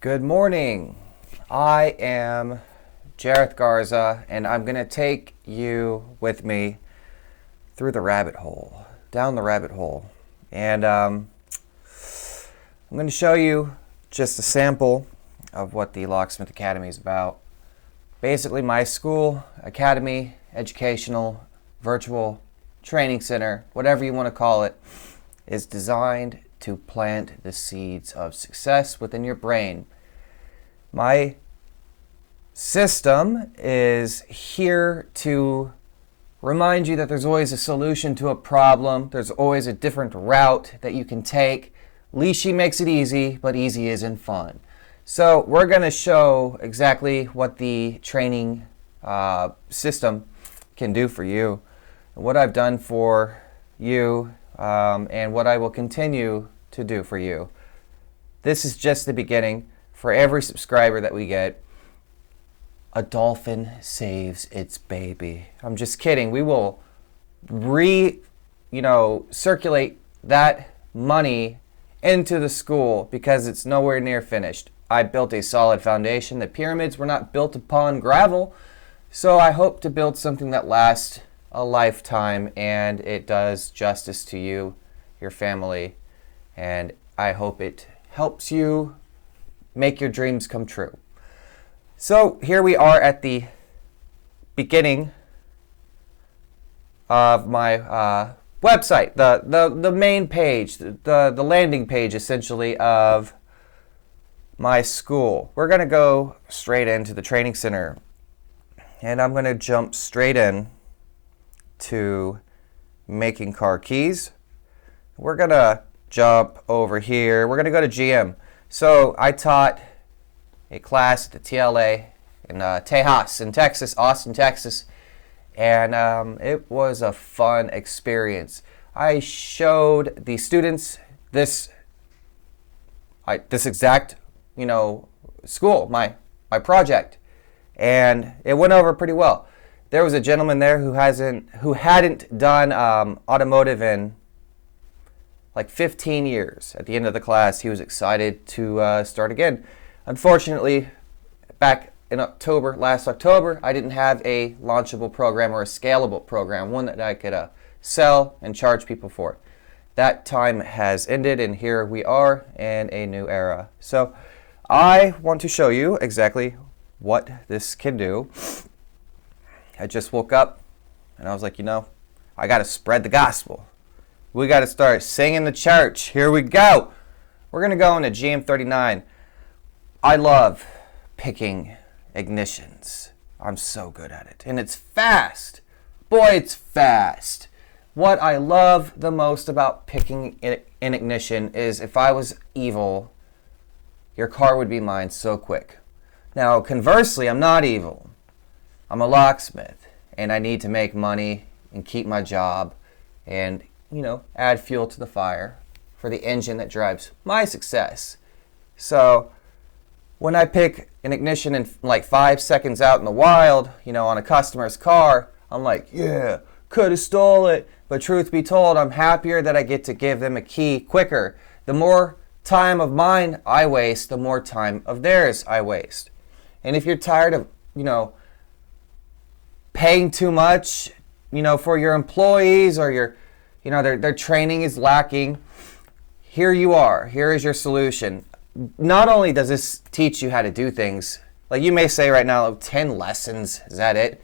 Good morning. I am Jareth Garza, and I'm going to take you with me through the rabbit hole, down the rabbit hole. And I'm going to show you just a sample of what the Locksmith Academy is about. Basically, my school, academy, educational, virtual training center, whatever you want to call it, is designed to plant the seeds of success within your brain. My system is here to remind you that there's always a solution to a problem. There's always a different route that you can take. Leashy makes it easy, but easy isn't fun. So we're going to show exactly what the training system can do for you, what I've done for you, and what I will continue to do for you. This is just the beginning. For every subscriber that we get, a dolphin saves its baby. I'm just kidding. We will circulate that money into the school because it's nowhere near finished. I built a solid foundation. The pyramids were not built upon gravel, so I hope to build something that lasts a lifetime and it does justice to you, your family, and I hope it helps you make your dreams come true. So here we are at the beginning of my website, the main page, the landing page essentially of my school. We're going to go straight into the training center, and I'm going to jump straight in to making car keys. We're going to jump over here. We're going to go to GM. So I taught a class at the TLA in Tejas in Texas, Austin, Texas, and it was a fun experience. I showed the students this exact, school, my project, and it went over pretty well. There was a gentleman there who hadn't done automotive in like 15 years. At the end of the class, he was excited to start again. Unfortunately, back in last October, I didn't have a launchable program or a scalable program, one that I could sell and charge people for. That time has ended, and here we are in a new era. So I want to show you exactly what this can do. I just woke up, and I was like, I got to spread the gospel. We got to start singing the church. Here we go. We're going to go into GM39. I love picking ignitions. I'm so good at it. And it's fast. Boy, it's fast. What I love the most about picking an ignition is if I was evil, your car would be mine so quick. Now, conversely, I'm not evil. I'm a locksmith, and I need to make money and keep my job and add fuel to the fire for the engine that drives my success. So when I pick an ignition in like 5 seconds out in the wild, on a customer's car, I'm like, yeah, could have stole it. But truth be told, I'm happier that I get to give them a key quicker. The more time of mine I waste, the more time of theirs I waste. And if you're tired of, paying too much, for your employees or your their training is lacking, here you are. Here is your solution. Not only does this teach you how to do things, like you may say right now, 10 lessons, is that it?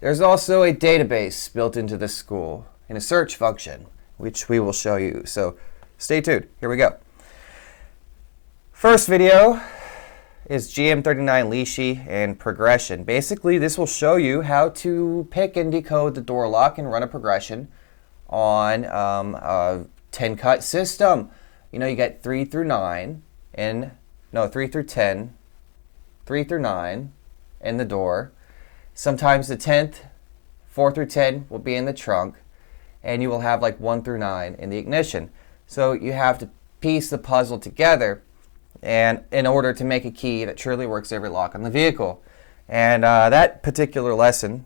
There's also a database built into this school and a search function, which we will show you. So stay tuned. Here we go. First video is GM39 Leashy and progression. Basically, this will show you how to pick and decode the door lock and run a progression on a 10-cut system. You get 3 through 10, 3 through 9 in the door. Sometimes the 10th, 4 through 10 will be in the trunk, and you will have like 1 through 9 in the ignition. So you have to piece the puzzle together and in order to make a key that truly works every lock on the vehicle. And that particular lesson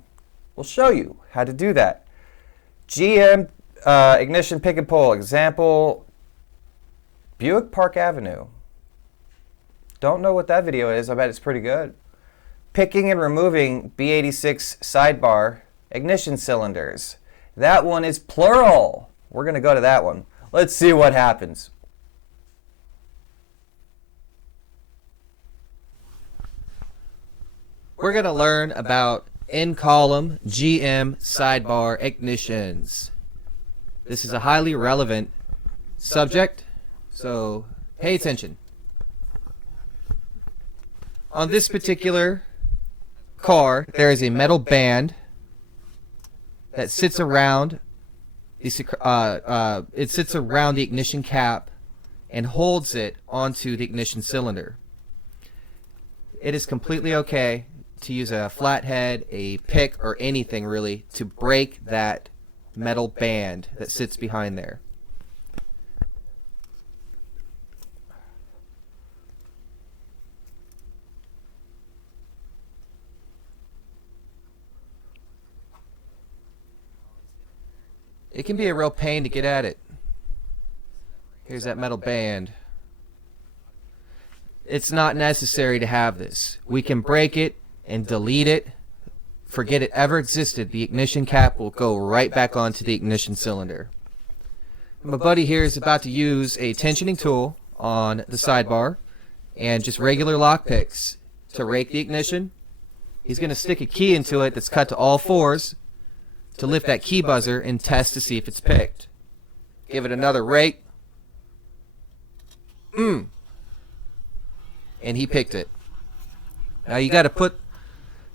will show you how to do that. GM ignition pick and pull example, Buick Park Avenue. Don't know what that video is. I bet it's pretty good. Picking and removing B86 sidebar ignition cylinders. That one is plural. We're going to go to that one. Let's see what happens. We're going to learn about in-column GM sidebar ignitions. This is a highly relevant subject, so pay attention. On this particular car, there is a metal band that sits around the ignition cap and holds it onto the ignition cylinder. It is completely okay to use a flathead, a pick, or anything really to break that metal band that sits behind there. It can be a real pain to get at it. Here's that metal band. It's not necessary to have this. We can break it and delete it. Forget it ever existed. The ignition cap will go right back onto the ignition cylinder. My buddy here is about to use a tensioning tool on the sidebar and just regular lock picks to rake the ignition. He's going to stick a key into it that's cut to all fours to lift that key buzzer and test to see if it's picked. Give it another rake. And he picked it. Now you got to put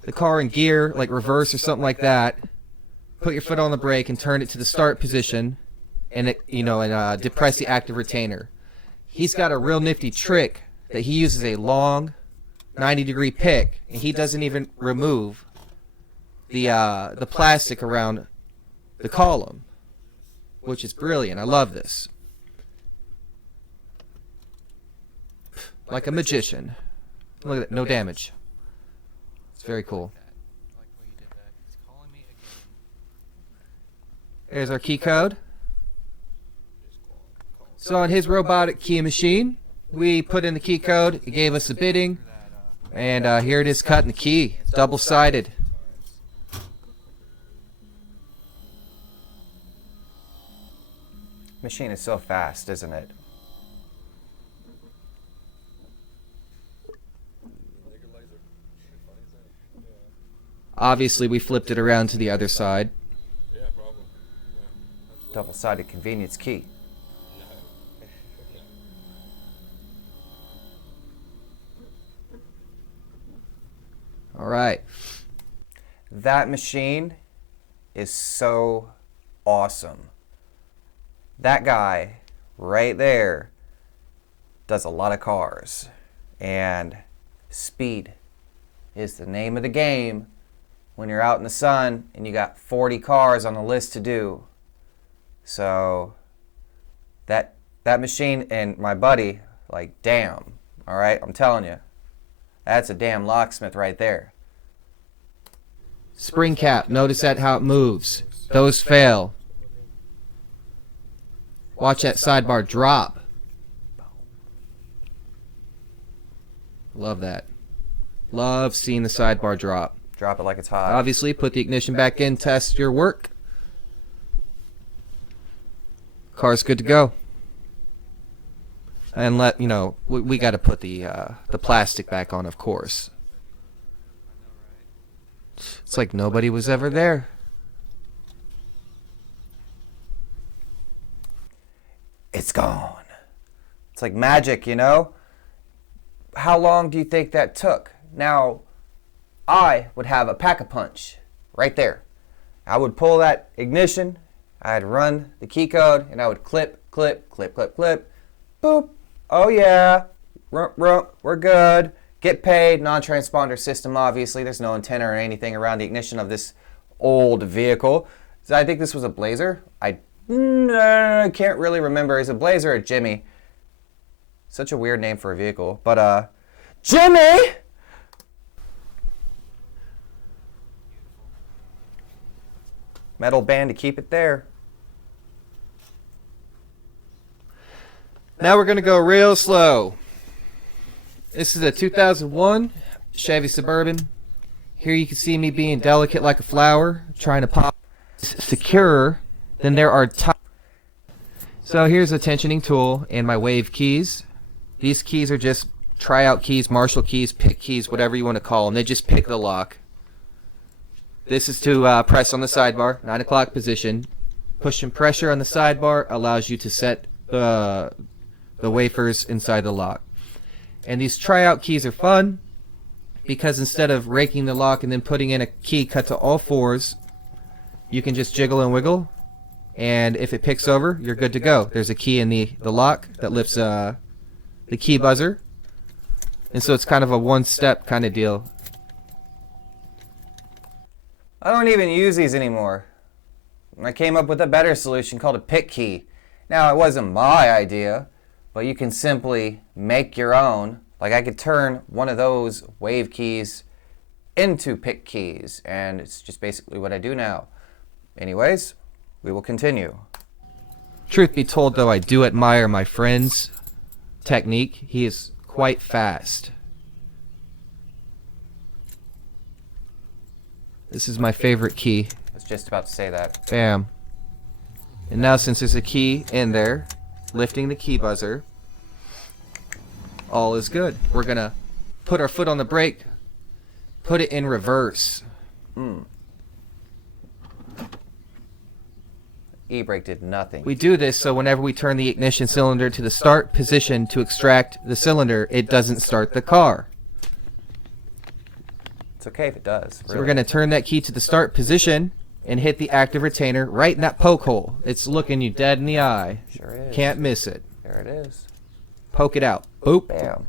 the car in gear, like reverse or something like that. Put your foot on the brake and turn it to the start position, and depress the active retainer. He's got a real nifty trick that he uses a long 90-degree pick, and he doesn't even remove the plastic around the column, which is brilliant. I love this. Like a magician. Look at that, no damage. It's very cool. There's our key code. So on his robotic key machine, we put in the key code. It gave us the bidding, and here it is cut in the key. It's double-sided. Machine is so fast, isn't it? Obviously, we flipped it around to the other side. Yeah, probably. Yeah, Double-sided convenience key. All right. That machine is so awesome. That guy right there does a lot of cars, and speed is the name of the game when you're out in the sun and you got 40 cars on the list to do. So that machine and my buddy, like, damn, all right, I'm telling you, that's a damn locksmith right there. Spring cap, notice that how it moves. Those fail. Watch that sidebar drop. Love that. Love seeing the sidebar drop. Drop it like it's hot. Obviously, put the ignition back in, test your work. Car's good to go. And we got to put the plastic back on, of course. It's like nobody was ever there. It's gone. It's like magic, you know? How long do you think that took? Now, I would have a pack-a-punch right there. I would pull that ignition, I'd run the key code, and I would clip, clip, clip, clip, clip. Boop. Oh yeah. We're good. Get paid. Non-transponder system, obviously. There's no antenna or anything around the ignition of this old vehicle. So I think this was a Blazer. I can't really remember. Is it Blazer or Jimmy? Such a weird name for a vehicle. But, Jimmy! Metal band to keep it there. Now we're going to go real slow. This is a 2001 Chevy Suburban. Here you can see me being delicate like a flower, trying to pop secure. Then there are so here's a tensioning tool and my wave keys. These keys are just tryout keys, Marshall keys, pick keys, whatever you want to call them. They just pick the lock. This is to press on the sidebar, 9 o'clock position. Push and pressure on the sidebar allows you to set the wafers inside the lock. And these tryout keys are fun because instead of raking the lock and then putting in a key cut to all fours, you can just jiggle and wiggle, and if it picks over, you're good to go. There's a key in the lock that lifts the key buzzer, and so it's kind of a one-step kind of deal. I don't even use these anymore. I came up with a better solution called a pick key. Now, it wasn't my idea, but you can simply make your own. Like, I could turn one of those wave keys into pick keys, and it's just basically what I do now. Anyways, we will continue. Truth be told, though, I do admire my friend's technique. He is quite fast. This is my favorite key. I was just about to say that. Bam. And now since there's a key in there, lifting the key buzzer, all is good. We're going to put our foot on the brake, put it in reverse. E-brake did nothing. We do this so whenever we turn the ignition cylinder to the start position to extract the cylinder, it doesn't start the car. It's okay if it does. So we're going to turn that key to the start position and hit the active retainer right in that poke hole. It's looking you dead in the eye. Sure is. Can't miss it. There it is. Poke it out. Boop. Bam.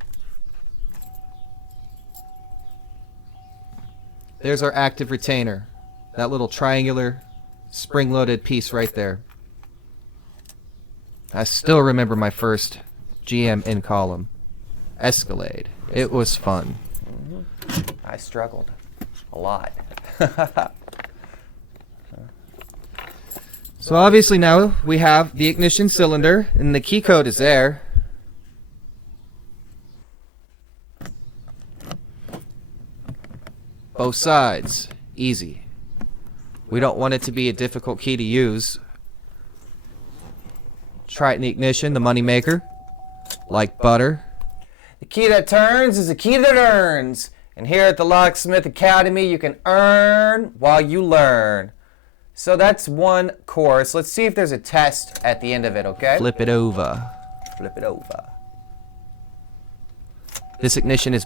There's our active retainer. That little triangular spring-loaded piece right there. I still remember my first GM in-column Escalade. It was fun. I struggled a lot. So obviously now we have the ignition cylinder and the key code is there. Both sides. Easy. We don't want it to be a difficult key to use. Try it in the ignition, the money maker. Like butter. The key that turns is the key that earns. And here at the Locksmith Academy, you can earn while you learn. So that's one course. Let's see if there's a test at the end of it, okay? Flip it over. Flip it over. This ignition is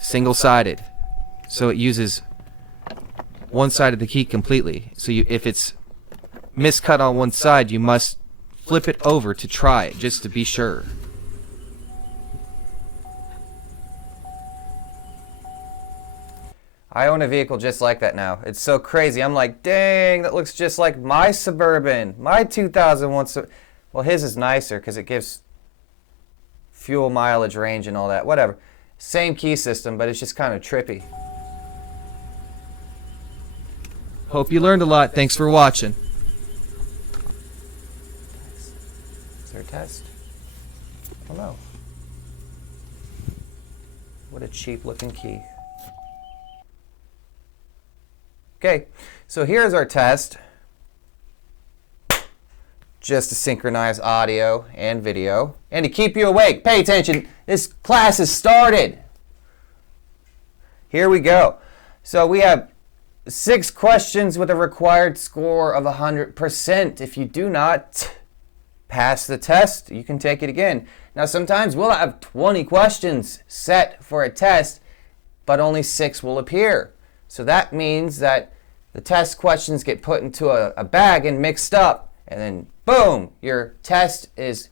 single-sided. So it uses one side of the key completely. So if it's miscut on one side, you must flip it over to try it, just to be sure. I own a vehicle just like that now. It's so crazy. I'm like, dang, that looks just like my Suburban. My 2001 well, his is nicer because it gives fuel mileage range and all that. Whatever. Same key system, but it's just kind of trippy. Hope you learned a lot. Thanks for watching. Is there a test? I don't know. What a cheap looking key. Okay, so here's our test. Just to synchronize audio and video. And to keep you awake, pay attention. This class has started. Here we go. So we have 6 questions with a required score of 100%. If you do not pass the test, you can take it again. Now sometimes we'll have 20 questions set for a test, but only 6 will appear. So that means that the test questions get put into a bag and mixed up, and then boom, your test is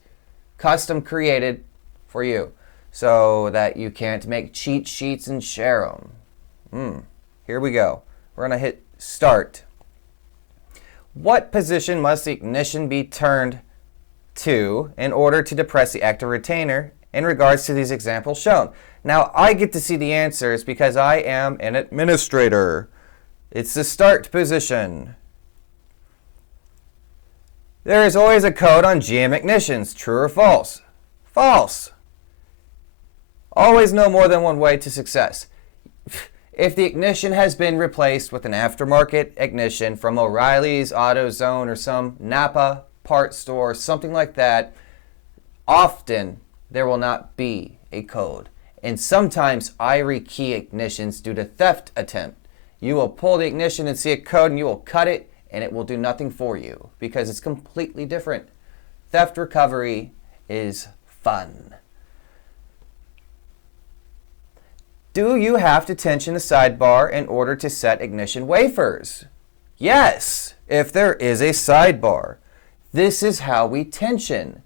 custom created for you so that you can't make cheat sheets and share them. Here we go. We're going to hit start. What position must the ignition be turned to in order to depress the active retainer in regards to these examples shown? Now, I get to see the answers because I am an administrator. It's the start position. There is always a code on GM ignitions. True or false? False. Always know more than one way to success. If the ignition has been replaced with an aftermarket ignition from O'Reilly's, AutoZone, or some Napa part store, or something like that, often there will not be a code. And sometimes I rekey ignitions due to theft attempt. You will pull the ignition and see a code and you will cut it and it will do nothing for you because it's completely different. Theft recovery is fun. Do you have to tension the sidebar in order to set ignition wafers? Yes, if there is a sidebar. This is how we tension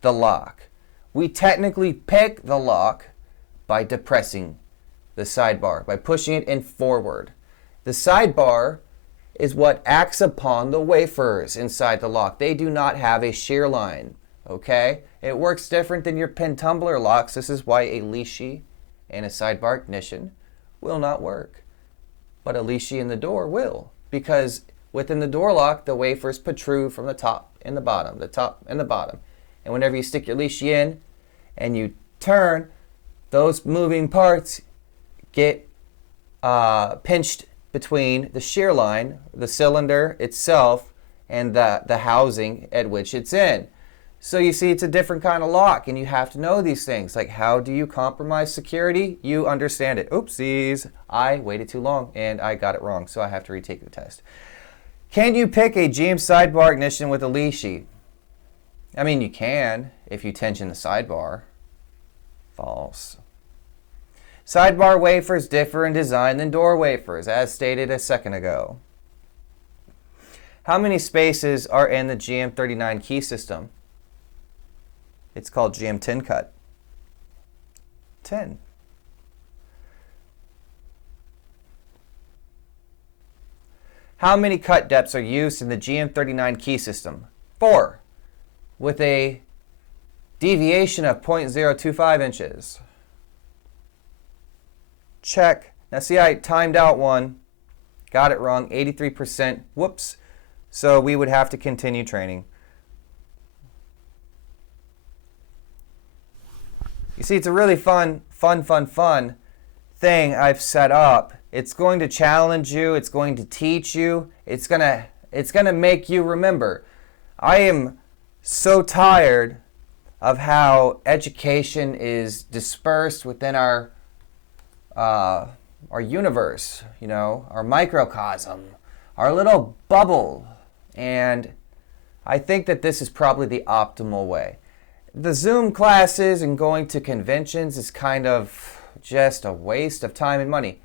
the lock. We technically pick the lock by depressing the sidebar, by pushing it in forward. The sidebar is what acts upon the wafers inside the lock. They do not have a shear line, okay? It works different than your pin tumbler locks. This is why a leashy and a sidebar ignition will not work. But a leashy in the door will, because within the door lock, the wafers protrude from the top and the bottom, the top and the bottom. And whenever you stick your leashy in and you turn, those moving parts get pinched between the shear line, the cylinder itself, and the housing at which it's in. So you see, it's a different kind of lock, and you have to know these things. Like, how do you compromise security? You understand it. Oopsies, I waited too long, and I got it wrong, so I have to retake the test. Can you pick a GM sidebar ignition with a leashy? I mean, you can, if you tension the sidebar. False. Sidebar wafers differ in design than door wafers, as stated a second ago. How many spaces are in the GM39 key system? It's called GM 10 cut. 10. How many cut depths are used in the GM39 key system? 4, with a deviation of 0.025 inches. Check. Now see, I timed out one, got it wrong, 83%. Whoops. So we would have to continue training. You see, it's a really fun thing I've set up. It's going to challenge you. It's going to teach you. It's gonna make you remember. I am so tired of how education is dispersed within our universe, you know, our microcosm, our little bubble. And I think that this is probably the optimal way. The Zoom classes and going to conventions is kind of just a waste of time and money.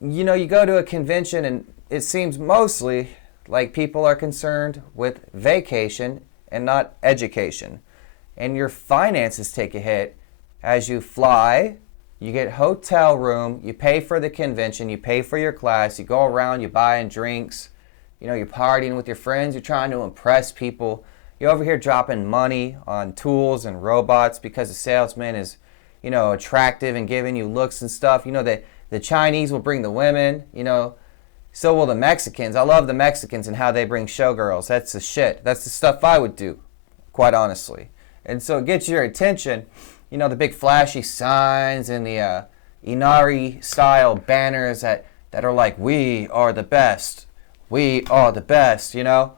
You know, you go to a convention and it seems mostly like people are concerned with vacation and not education. And your finances take a hit as you fly, you get hotel room, you pay for the convention, you pay for your class, you go around, you buying drinks, you know, you're partying with your friends, you're trying to impress people. You're over here dropping money on tools and robots because the salesman is, you know, attractive and giving you looks and stuff. You know, the Chinese will bring the women, you know. So will the Mexicans. I love the Mexicans and how they bring showgirls. That's the shit. That's the stuff I would do, quite honestly. And so it gets your attention. You know, the big flashy signs and the Inari-style banners that are like, we are the best. We are the best, you know.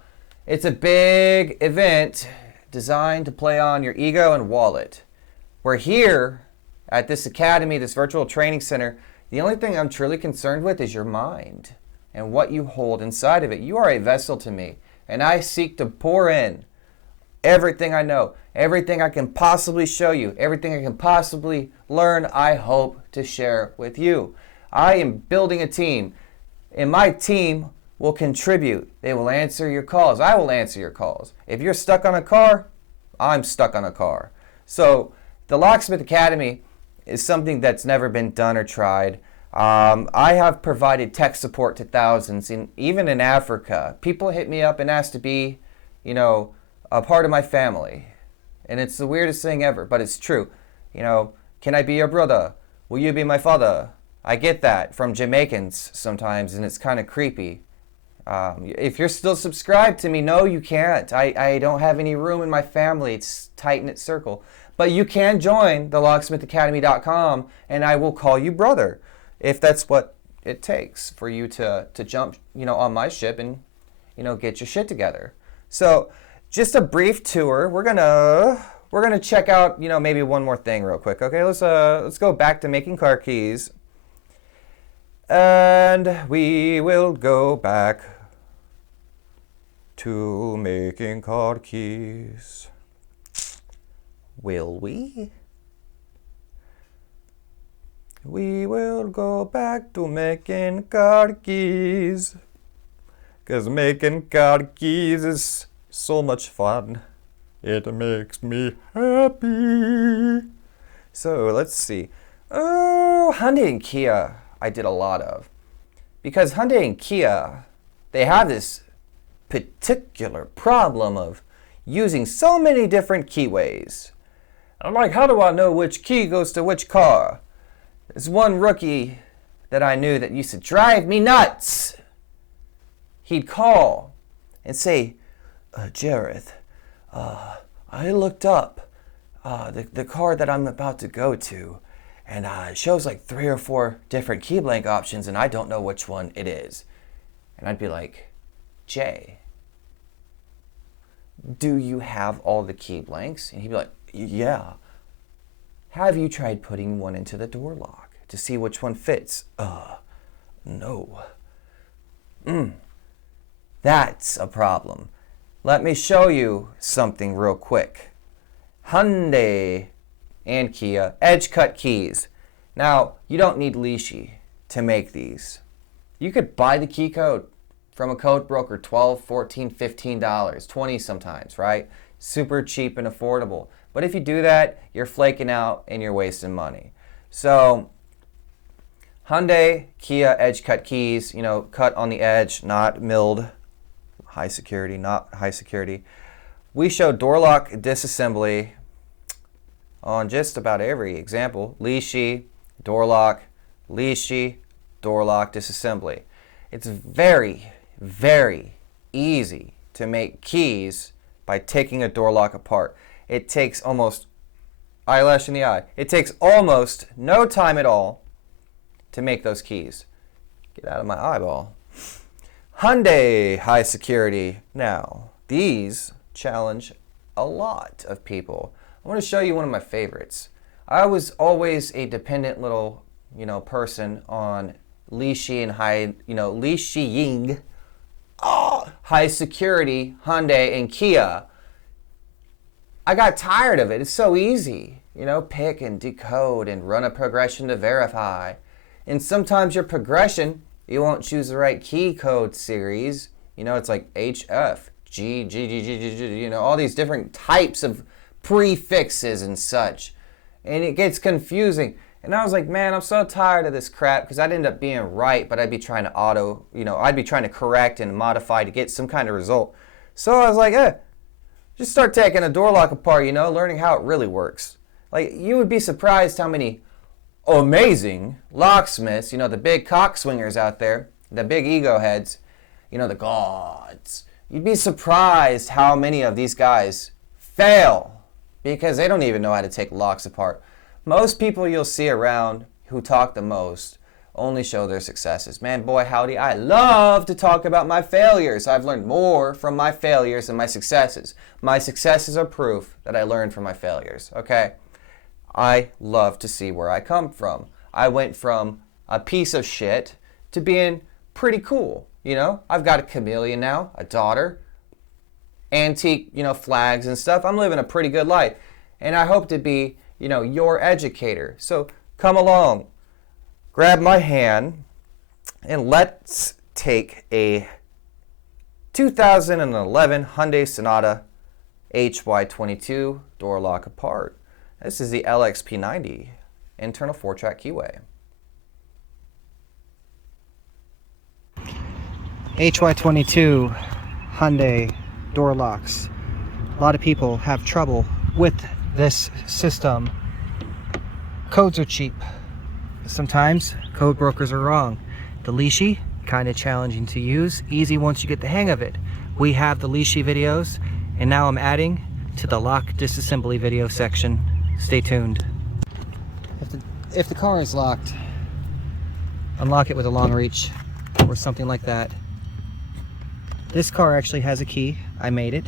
It's a big event designed to play on your ego and wallet. We're here at this academy, this virtual training center. The only thing I'm truly concerned with is your mind and what you hold inside of it. You are a vessel to me, and I seek to pour in everything I know, everything I can possibly show you, everything I can possibly learn, I hope to share with you. I am building a team, and my team will contribute. They will answer your calls. I will answer your calls. If you're stuck on a car, I'm stuck on a car. So the Locksmith Academy is something that's never been done or tried. I have provided tech support to thousands, even in Africa. People hit me up and ask to be, you know, a part of my family. And it's the weirdest thing ever, but it's true. You know, can I be your brother? Will you be my father? I get that from Jamaicans sometimes, and it's kind of creepy. If you're still subscribed to me, no, you can't. I don't have any room in my family. It's a tight-knit circle. But you can join the locksmithacademy.com, and I will call you brother if that's what it takes for you to jump, on my ship and, get your shit together. So just a brief tour. We're gonna check out, maybe one more thing real quick. Okay, let's go back to making car keys. And we will go back to making car keys. Will we? We will go back to making car keys. 'Cause making car keys is so much fun. It makes me happy. So let's see. Oh, Hyundai and Kia I did a lot of. Because Hyundai and Kia, they have this particular problem of using so many different keyways. I'm like, how do I know which key goes to which car? There's one rookie that I knew that used to drive me nuts. He'd call and say, Jareth, I looked up the car that I'm about to go to, and it shows like 3 or 4 different key blank options, and I don't know which one it is. And I'd be like, Jay, do you have all the key blanks? And he'd be like, yeah. Have you tried putting one into the door lock to see which one fits? No. That's a problem. Let me show you something real quick. Hyundai and Kia edge cut keys. Now, you don't need leashy to make these. You could buy the key code from a code broker, $12, $14, $15, $20 sometimes, right? Super cheap and affordable. But if you do that, you're flaking out and you're wasting money. So, Hyundai, Kia edge cut keys, cut on the edge, not milled. High security, not high security. We show door lock disassembly on just about every example. Leashy, door lock, leashy, door lock disassembly. It's very, very easy to make keys by taking a door lock apart. It takes almost, eyelash in the eye, it takes almost no time at all to make those keys. Get out of my eyeball. Hyundai high security. Now, these challenge a lot of people. I want to show you one of my favorites. I was always a dependent little, person on leashy and leashying, high security Hyundai and Kia. I got tired of it. It's so easy. Pick and decode and run a progression to verify. And sometimes your progression, you won't choose the right key code series. It's like HF, G, G, G, G, G, G, all these different types of prefixes and such. And it gets confusing. And I was like, man, I'm so tired of this crap, because I'd end up being right, but I'd be trying to I'd be trying to correct and modify to get some kind of result. So I was like, just start taking a door lock apart, learning how it really works. Like, you would be surprised how many amazing locksmiths, the big cock swingers out there, the big ego heads, the gods. You'd be surprised how many of these guys fail because they don't even know how to take locks apart. Most people you'll see around who talk the most only show their successes. Man, boy, howdy, I love to talk about my failures. I've learned more from my failures than my successes. My successes are proof that I learned from my failures, okay? I love to see where I come from. I went from a piece of shit to being pretty cool, I've got a chameleon now, a daughter, antique, flags and stuff. I'm living a pretty good life. And I hope to be, your educator. So come along, grab my hand, and let's take a 2011 Hyundai Sonata HY22 door lock apart. This is the LXP90 internal 4-track keyway. HY22 Hyundai door locks. A lot of people have trouble with this system. Codes are cheap. Sometimes code brokers are wrong. The leashy, kind of challenging to use, easy once you get the hang of it. We have the leashy videos, and now I'm adding to the lock disassembly video section Stay tuned. If the car is locked, unlock it with a long reach or something like that. This car actually has a key. I made it.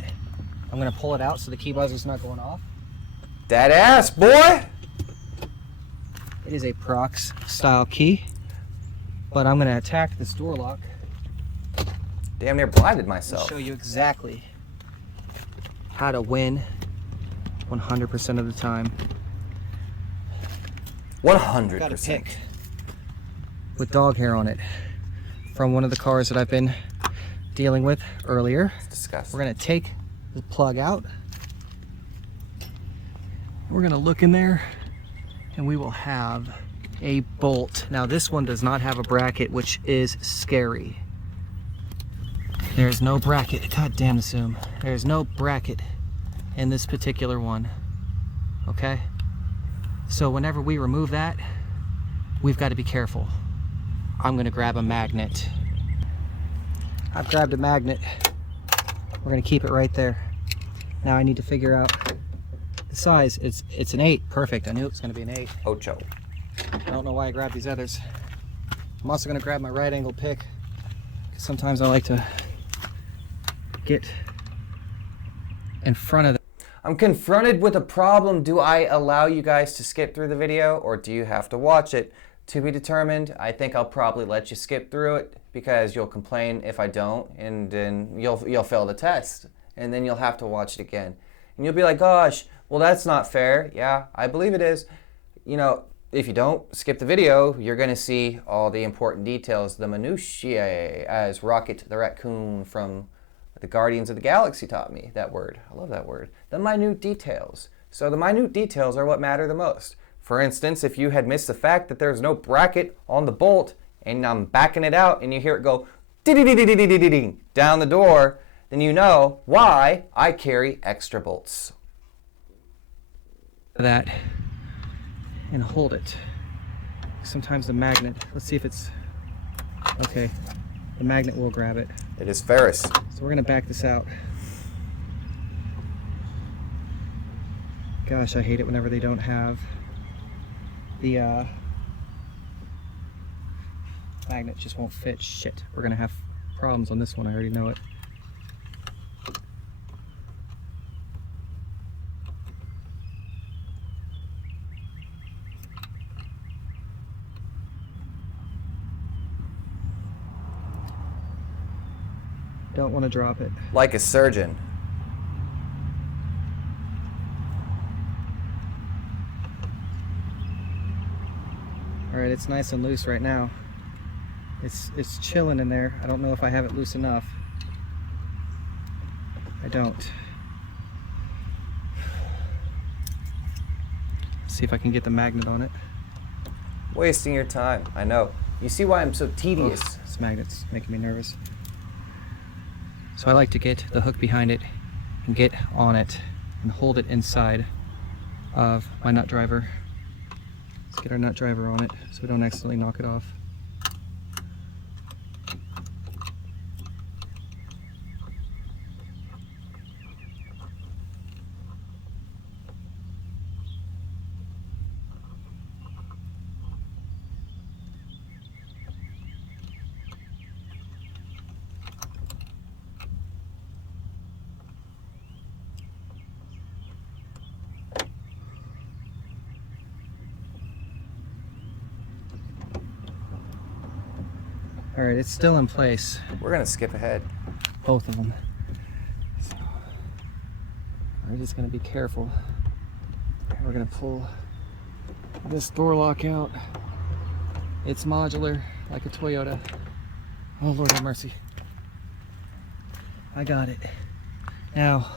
I'm gonna pull it out so the key buzzer's not going off. That ass, boy! It is a Prox style key, but I'm gonna attack this door lock. Damn near blinded I'll myself. show you exactly how to win 100% of the time. 100%. Got a pick with dog hair on it from one of the cars that I've been dealing with earlier. It's disgusting. We're gonna take the plug out. We're gonna look in there and we will have a bolt. Now this one does not have a bracket, which is scary. There's no bracket. God damn the Zoom. There's no bracket in this particular one. Okay? So whenever we remove that, we've got to be careful. I'm gonna grab a magnet. I've grabbed a magnet. We're gonna keep it right there. Now I need to figure out the size. It's an 8. Perfect. I knew it was gonna be an 8. Ocho. I don't know why I grabbed these others. I'm also gonna grab my right angle pick. Sometimes I like to get in front of the I'm confronted with a problem. Do I allow you guys to skip through the video, or do you have to watch it? To be determined. I think I'll probably let you skip through it because you'll complain if I don't, and then you'll fail the test, and then you'll have to watch it again. And you'll be like, gosh, well, that's not fair. Yeah, I believe it is. You know, if you don't skip the video, you're going to see all the important details, the minutiae, as Rocket the Raccoon from the Guardians of the Galaxy taught me that word. I love that word. The minute details. So the minute details are what matter the most. For instance, if you had missed the fact that there's no bracket on the bolt and I'm backing it out and you hear it go ding down the door, then you know why I carry extra bolts. that and hold it. Sometimes the magnet, let's see if it's okay. The magnet will grab it. It is Ferris. So we're gonna back this out. Gosh, I hate it whenever they don't have the magnet just won't fit. Shit, we're gonna have problems on this one. I already know it. Don't want to drop it. Like a surgeon. All right, it's nice and loose right now. It's chilling in there. I don't know if I have it loose enough. I don't. See if I can get the magnet on it. Wasting your time. I know. You see why I'm so tedious. Ugh, this magnet's making me nervous. So I like to get the hook behind it and get on it and hold it inside of my nut driver. Let's get our nut driver on it so we don't accidentally knock it off. All right, it's still in place, We're gonna skip ahead. both of them. So we're just gonna be careful. And we're gonna pull this door lock out. It's modular, like a Toyota. Oh, Lord have mercy. I got it. Now,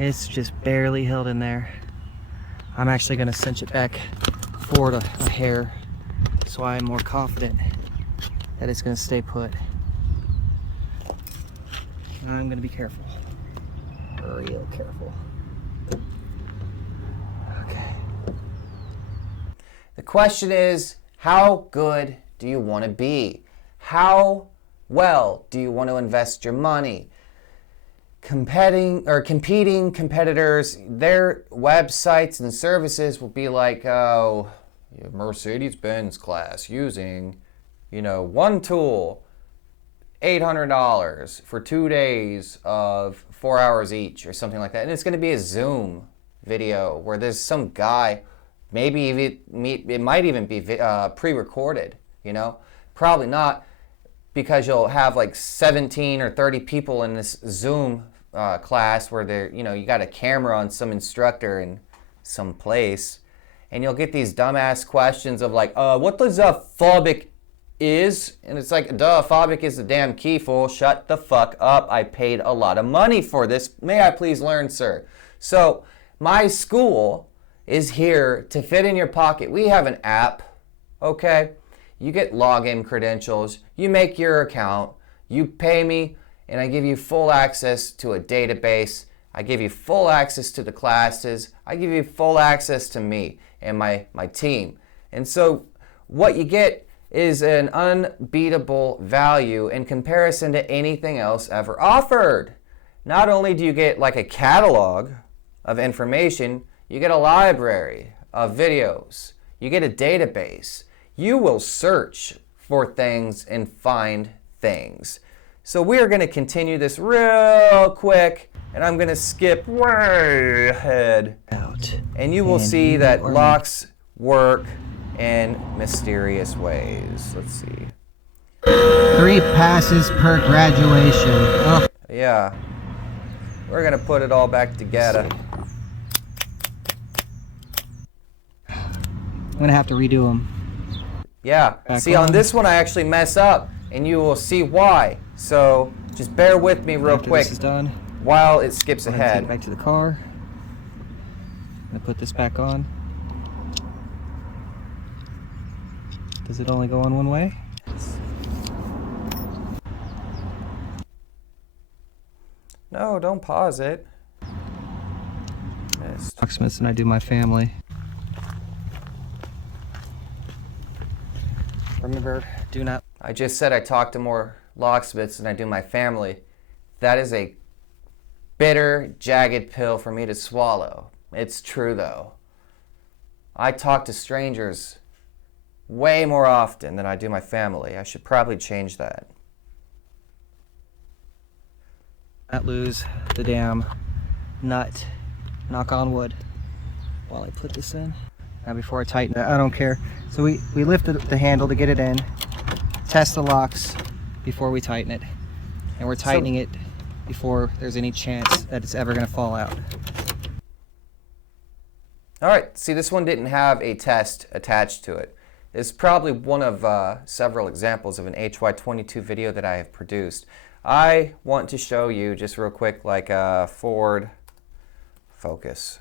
it's just barely held in there. I'm actually gonna cinch it back forward a hair, so I'm more confident that it's gonna stay put. I'm gonna be careful. Real careful. Okay. The question is, how good do you want to be? How well do you want to invest your money? competing competitors, their websites and services will be like, oh, Mercedes-Benz class using, one tool, $800 for 2 days of 4 hours each or something like that. And it's going to be a Zoom video where there's some guy, maybe it might even be pre-recorded, Probably not, because you'll have like 17 or 30 people in this Zoom class where they're, you got a camera on some instructor in some place, and you'll get these dumbass questions of like, what does a phobic is? And it's like, duh, phobic is the damn key, fool. Shut the fuck up. I paid a lot of money for this. May I please learn, sir? So my school is here to fit in your pocket. We have an app, okay? You get login credentials, you make your account, you pay me, and I give you full access to a database. I give you full access to the classes. I give you full access to me and my team. And so what you get is an unbeatable value in comparison to anything else ever offered. Not only do you get like a catalog of information, you get a library of videos, you get a database. You will search for things and find things. So we are going to continue this real quick, and I'm going to skip way ahead. And you will see that locks work in mysterious ways. Let's see. 3 passes per graduation. Oh. Yeah. We're going to put it all back together. I'm going to have to redo them. Yeah. See, on this one I actually mess up, and you will see why. So just bear with me real quick This is done. while it skips Take ahead. it back to the car. I'm going to put this back on. Does it only go on one way? No, don't pause it. Missed. Locksmiths and I do my family. Remember, do not. I just said I talk to more locksmiths than I do my family. That is a bitter, jagged pill for me to swallow. It's true, though. I talk to strangers way more often than I do my family. I should probably change that. Not lose the damn nut. Knock on wood. While I put this in. Now before I tighten it, I don't care. So we lift the handle to get it in. Test the locks before we tighten it. And we're tightening it before there's any chance that it's ever going to fall out. All right, see, this one didn't have a test attached to it. It's probably one of several examples of an HY22 video that I have produced. I want to show you just real quick like a forward focus.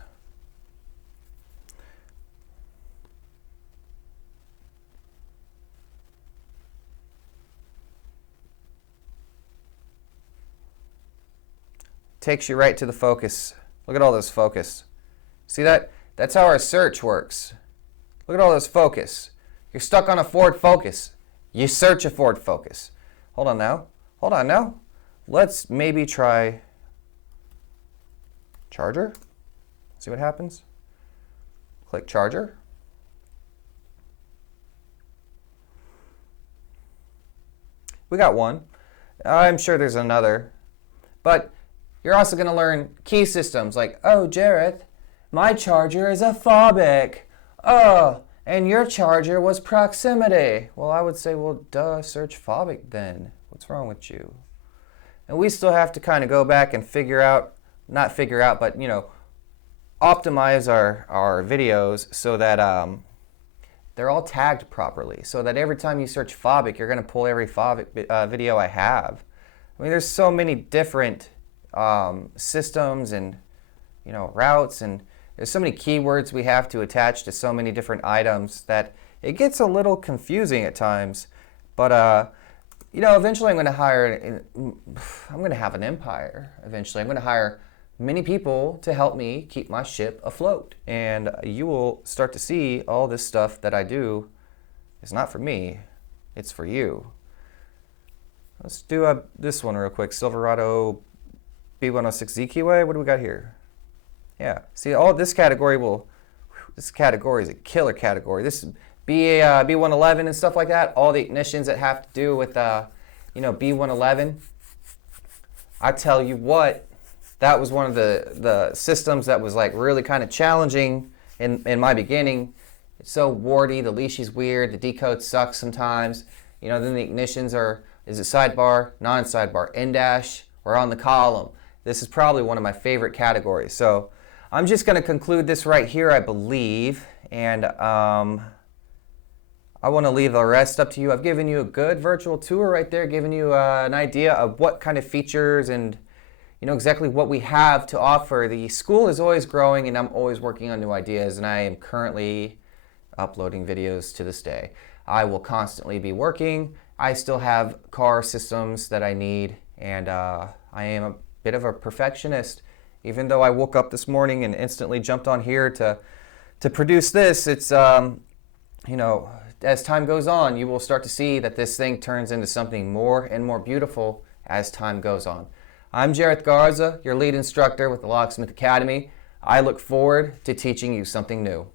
Takes you right to the focus. Look at all this focus. See that? That's how our search works. Look at all this focus. You're stuck on a forward focus. You search a forward focus. Hold on now. Hold on now. Let's maybe try charger. See what happens. Click charger. We got one. I'm sure there's another. But you're also going to learn key systems like, oh, Jareth, my charger is a phobic. Oh, and your charger was proximity. Well, I would say, well, duh, search phobic then. What's wrong with you? And we still have to kind of go back and figure out, not figure out, but, optimize our videos so that they're all tagged properly. So that every time you search phobic, you're going to pull every phobic video I have. I mean, there's so many different systems and, routes, and there's so many keywords we have to attach to so many different items that it gets a little confusing at times. But, eventually I'm going to have an empire. Eventually I'm going to hire many people to help me keep my ship afloat. And you will start to see all this stuff that I do is not for me, it's for you. Let's do this one real quick. Silverado B106 ZQA. What do we got here? Yeah. See, all this category this category is a killer category. This is B111 and stuff like that. All the ignitions that have to do with, B111. I tell you what, that was one of the systems that was like really kind of challenging in my beginning. It's so warty, the leash is weird, the decode sucks sometimes. Then the ignitions is it sidebar, non-sidebar, in-dash, or on the column. This is probably one of my favorite categories. So I'm just going to conclude this right here, I believe, and I want to leave the rest up to you. I've given you a good virtual tour right there, giving you an idea of what kind of features and exactly what we have to offer. The school is always growing, and I'm always working on new ideas, and I am currently uploading videos to this day. I will constantly be working. I still have car systems that I need, and I am a bit of a perfectionist. Even though I woke up this morning and instantly jumped on here to produce this, it's as time goes on, you will start to see that this thing turns into something more and more beautiful as time goes on. I'm Jareth Garza, your lead instructor with the Locksmith Academy. I look forward to teaching you something new.